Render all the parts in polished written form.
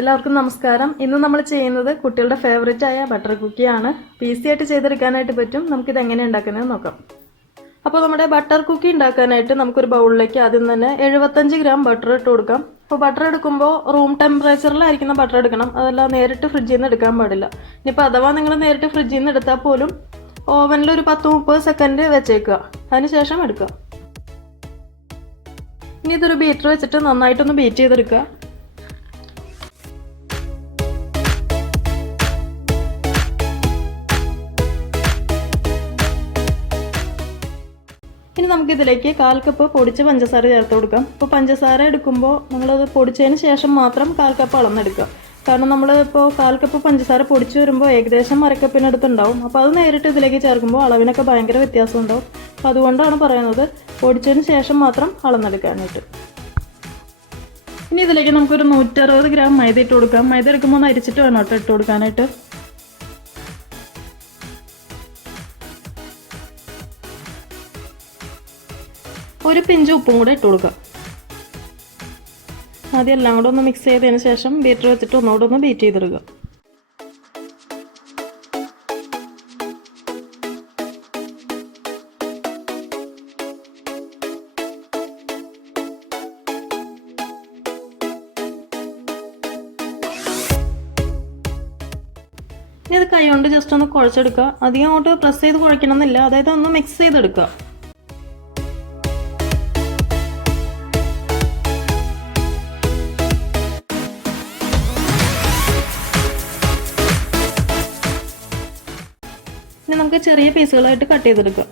എല്ലാവർക്കും നമസ്കാരം. ഇന്ന് നമ്മൾ ചെയ്യുന്നത് കുട്ടികളുടെ ഫേവറേറ്റ് ആയ ബട്ടർ കുക്കിയാണ്. ഈസി ആയിട്ട് ചെയ്തെടുക്കാനായിട്ട് പറ്റും. നമുക്കിത് എങ്ങനെ ഉണ്ടാക്കുന്നത് നോക്കാം. അപ്പോൾ നമ്മുടെ ബട്ടർ കുക്കി ഉണ്ടാക്കാനായിട്ട് നമുക്കൊരു ബൗളിലേക്ക് ആദ്യം തന്നെ 75 ഗ്രാം ബട്ടർ ഇട്ട് കൊടുക്കാം. അപ്പോൾ ബട്ടർ എടുക്കുമ്പോൾ റൂം ടെമ്പറേച്ചറിലായിരിക്കുന്ന ബട്ടർ എടുക്കണം. അതല്ല നേരിട്ട് ഫ്രിഡ്ജിൽ നിന്ന് എടുക്കാൻ പാടില്ല. ഇനിയിപ്പോൾ അഥവാ നിങ്ങൾ നേരിട്ട് ഫ്രിഡ്ജിൽ നിന്ന് എടുത്താൽ പോലും ഓവനിൽ ഒരു 10-30 സെക്കൻഡ് വെച്ചേക്കുക. അതിനുശേഷം എടുക്കുക. ഇനി ഇതൊരു ബീറ്റർ വെച്ചിട്ട് നന്നായിട്ടൊന്ന് ബീറ്റ് ചെയ്തെടുക്കുക. ഇനി നമുക്കിതിലേക്ക് 1/4 കപ്പ് പൊടിച്ച പഞ്ചസാര ചേർത്ത് കൊടുക്കാം. അപ്പോൾ പഞ്ചസാര എടുക്കുമ്പോൾ നമ്മളത് പൊടിച്ചതിന് ശേഷം മാത്രം 1/4 കപ്പ് അളന്നെടുക്കുക. കാരണം നമ്മൾ ഇപ്പോൾ 1/4 കപ്പ് പഞ്ചസാര പൊടിച്ച് വരുമ്പോൾ ഏകദേശം 1/2 കപ്പിനടുത്തുണ്ടാവും. അപ്പോൾ അത് നേരിട്ട് ഇതിലേക്ക് ചേർക്കുമ്പോൾ അളവിനൊക്കെ ഭയങ്കര വ്യത്യാസം ഉണ്ടാവും. അപ്പോൾ അതുകൊണ്ടാണ് പറയുന്നത് പൊടിച്ചതിന് ശേഷം മാത്രം അളന്നെടുക്കാനായിട്ട്. ഇനി ഇതിലേക്ക് നമുക്കൊരു 160 ഗ്രാം മൈദ ഇട്ട് കൊടുക്കാം. മൈദ എടുക്കുമ്പോൾ ഒന്ന് അരിച്ചിട്ട് വേണം കേട്ടോ ഇട്ട് കൊടുക്കാനായിട്ട്. ഒരു പിഞ്ച് ഉപ്പും കൂടെ ഇട്ട് കൊടുക്കാം. ആദ്യം എല്ലാം കൂടെ ഒന്ന് മിക്സ് ചെയ്തതിന് ശേഷം ബീറ്റർ വെച്ചിട്ട് ഒന്നുകൂടെ ഒന്ന് ബീറ്റ് ചെയ്തെടുക്കുക. ഇനി ഇത് കൈ കൊണ്ട് ജസ്റ്റ് ഒന്ന് കുഴച്ചെടുക്കുക. അധികം അങ്ങോട്ട് പ്രസ് ചെയ്ത് കുഴക്കണമെന്നില്ല, അതായത് ഒന്ന് മിക്സ് ചെയ്തെടുക്കുക. ഇനി നമുക്ക് ചെറിയ പീസുകളായിട്ട് കട്ട് ചെയ്തെടുക്കാം.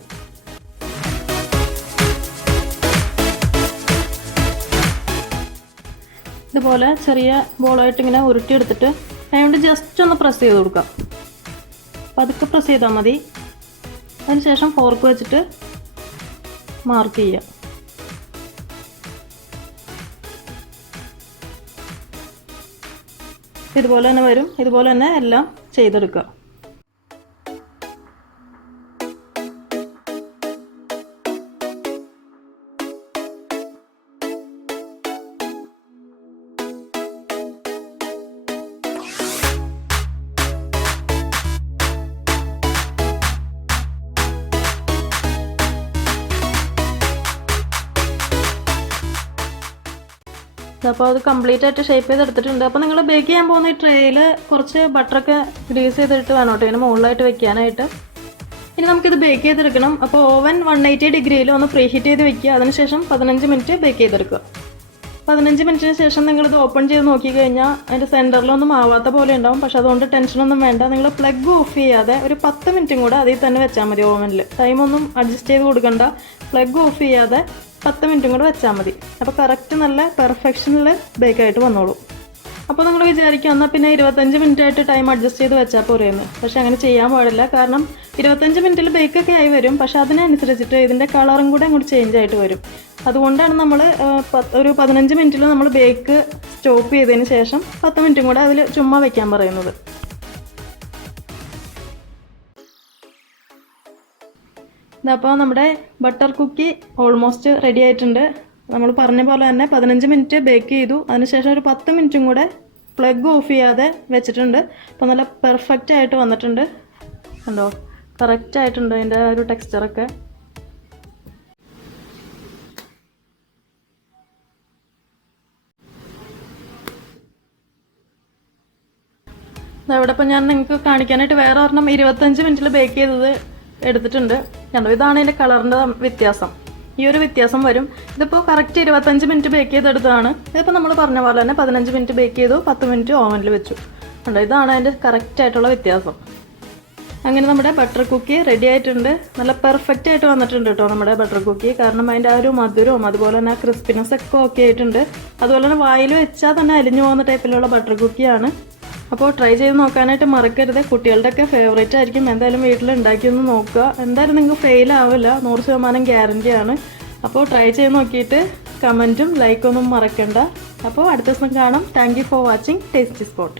ഇതുപോലെ ചെറിയ ബോളായിട്ട് ഇങ്ങനെ ഉരുട്ടിയെടുത്തിട്ട് അതുകൊണ്ട് ജസ്റ്റ് ഒന്ന് പ്രസ് ചെയ്ത് കൊടുക്കാം. പതുക്കെ പ്രസ് ചെയ്താൽ മതി. അതിനുശേഷം ഫോർക്ക് വെച്ചിട്ട് മാർക്ക് ചെയ്യുക. ഇതുപോലെ തന്നെ വരും. ഇതുപോലെ തന്നെ എല്ലാം ചെയ്തെടുക്കുക. അപ്പോൾ അത് കംപ്ലീറ്റ് ആയിട്ട് ഷേപ്പ് ചെയ്തെടുത്തിട്ടുണ്ട്. അപ്പോൾ നിങ്ങൾ ബേക്ക് ചെയ്യാൻ പോകുന്ന ഈ ട്രേയിൽ കുറച്ച് ബട്ടറൊക്കെ ഗ്രീസ് ചെയ്തിട്ട് വേണം കേട്ടോ ഇതിന് മുകളിലായിട്ട് വെക്കാനായിട്ട്. ഇനി നമുക്കിത് ബേക്ക് ചെയ്തെടുക്കണം. അപ്പോൾ ഓവൻ 180 ഡിഗ്രിയിൽ ഒന്ന് പ്രീഹീറ്റ് ചെയ്ത് വെക്കുക. അതിനുശേഷം 15 മിനിറ്റ് ബേക്ക് ചെയ്തെടുക്കുക. 15 മിനിറ്റിന് ശേഷം നിങ്ങളിത് ഓപ്പൺ ചെയ്ത് നോക്കിക്കഴിഞ്ഞാൽ അതിൻ്റെ സെൻറ്ററിലൊന്നും ആവാത്ത പോലെ ഉണ്ടാവും. പക്ഷെ അതുകൊണ്ട് ടെൻഷനൊന്നും വേണ്ട. നിങ്ങൾ പ്ലഗ് ഓഫ് ചെയ്യാതെ ഒരു 10 മിനിറ്റും കൂടെ അതിൽ തന്നെ വെച്ചാൽ മതി. ഓവനിൽ ടൈമൊന്നും അഡ്ജസ്റ്റ് ചെയ്ത് കൊടുക്കണ്ട. പ്ലഗ് ഓഫ് ചെയ്യാതെ 10 മിനിറ്റും കൂടെ വെച്ചാൽ മതി. അപ്പോൾ കറക്റ്റ് നല്ല പെർഫെക്ഷനിൽ ബേക്കായിട്ട് വന്നോളൂ. അപ്പോൾ നിങ്ങൾ വിചാരിക്കുക എന്നാൽ പിന്നെ 25 മിനിറ്റായിട്ട് ടൈം അഡ്ജസ്റ്റ് ചെയ്ത് വെച്ചാൽ പോരെയെന്ന്. പക്ഷേ അങ്ങനെ ചെയ്യാൻ പാടില്ല. കാരണം 25 മിനിറ്റിൽ ബേക്കൊക്കെ ആയി വരും. പക്ഷേ അതിനനുസരിച്ചിട്ട് ഇതിൻ്റെ കളറും കൂടെ അങ്ങോട്ട് ചേഞ്ച് ആയിട്ട് വരും. അതുകൊണ്ടാണ് നമ്മൾ ഒരു 15 മിനിറ്റിൽ നമ്മൾ ബേക്ക് സ്റ്റോപ്പ് ചെയ്തതിന് ശേഷം 10 മിനിറ്റും കൂടെ അതിൽ ചുമ്മാ വെക്കാൻ പറയുന്നത്. ഇതപ്പോൾ നമ്മുടെ ബട്ടർ കുക്കി ഓൾമോസ്റ്റ് റെഡി ആയിട്ടുണ്ട്. നമ്മൾ പറഞ്ഞ പോലെ തന്നെ 15 മിനിറ്റ് ബേക്ക് ചെയ്തു. അതിനുശേഷം ഒരു 10 മിനിറ്റും കൂടെ പ്ലഗ് ഓഫ് ചെയ്യാതെ വെച്ചിട്ടുണ്ട്. അപ്പോൾ നല്ല പെർഫെക്റ്റ് ആയിട്ട് വന്നിട്ടുണ്ട്. കണ്ടോ, കറക്റ്റ് ആയിട്ടുണ്ട് അതിൻ്റെ ഒരു ടെക്സ്ചറൊക്കെ. ഇവിടെ ഇപ്പോൾ ഞാൻ നിങ്ങൾക്ക് കാണിക്കാനായിട്ട് വേറെ ഒരെണ്ണം 25 മിനിറ്റിൽ ബേക്ക് ചെയ്തത് എടുത്തിട്ടുണ്ട്. കണ്ടോ, ഇതാണ് ഇതിൻ്റെ കളറിൻ്റെ വ്യത്യാസം. ഈ ഒരു വ്യത്യാസം വരും. ഇതിപ്പോൾ കറക്റ്റ് 25 മിനിറ്റ് ബേക്ക് ചെയ്തെടുത്തതാണ്. ഇതിപ്പോൾ നമ്മൾ പറഞ്ഞ പോലെ തന്നെ 15 മിനിറ്റ് ബേക്ക് ചെയ്തു, 10 മിനിറ്റ് ഓവനിൽ വെച്ചു. കണ്ടോ, ഇതാണ് അതിൻ്റെ കറക്റ്റ് ആയിട്ടുള്ള വ്യത്യാസം. അങ്ങനെ നമ്മുടെ ബട്ടർ കുക്കി റെഡി ആയിട്ടുണ്ട്. നല്ല പെർഫെക്റ്റ് ആയിട്ട് വന്നിട്ടുണ്ട് കേട്ടോ നമ്മുടെ ബട്ടർ കുക്കി. കാരണം അതിൻ്റെ ആ ഒരു മധുരവും അതുപോലെ തന്നെ ആ ക്രിസ്പിനെസ് ഒക്കെ ഓക്കെ ആയിട്ടുണ്ട്. അതുപോലെ തന്നെ വായിൽ വെച്ചാൽ തന്നെ അലിഞ്ഞു പോകുന്ന ടൈപ്പിലുള്ള ബട്ടർ കുക്കിയാണ്. അപ്പോൾ ട്രൈ ചെയ്ത് നോക്കാനായിട്ട് മറക്കരുത്. കുട്ടികളുടെയൊക്കെ ഫേവറേറ്റ് ആയിരിക്കും. എന്തായാലും വീട്ടിൽ ഉണ്ടാക്കിയൊന്ന് നോക്കുക. എന്തായാലും നിങ്ങൾക്ക് ഫെയിൽ ആവില്ല, 100% ഗ്യാരണ്ടിയാണ്. അപ്പോൾ ട്രൈ ചെയ്ത് നോക്കിയിട്ട് കമൻറ്റും ലൈക്കൊന്നും മറക്കണ്ട. അപ്പോൾ അടുത്ത ദിവസം കാണാം. Thank you for watching tasty spot.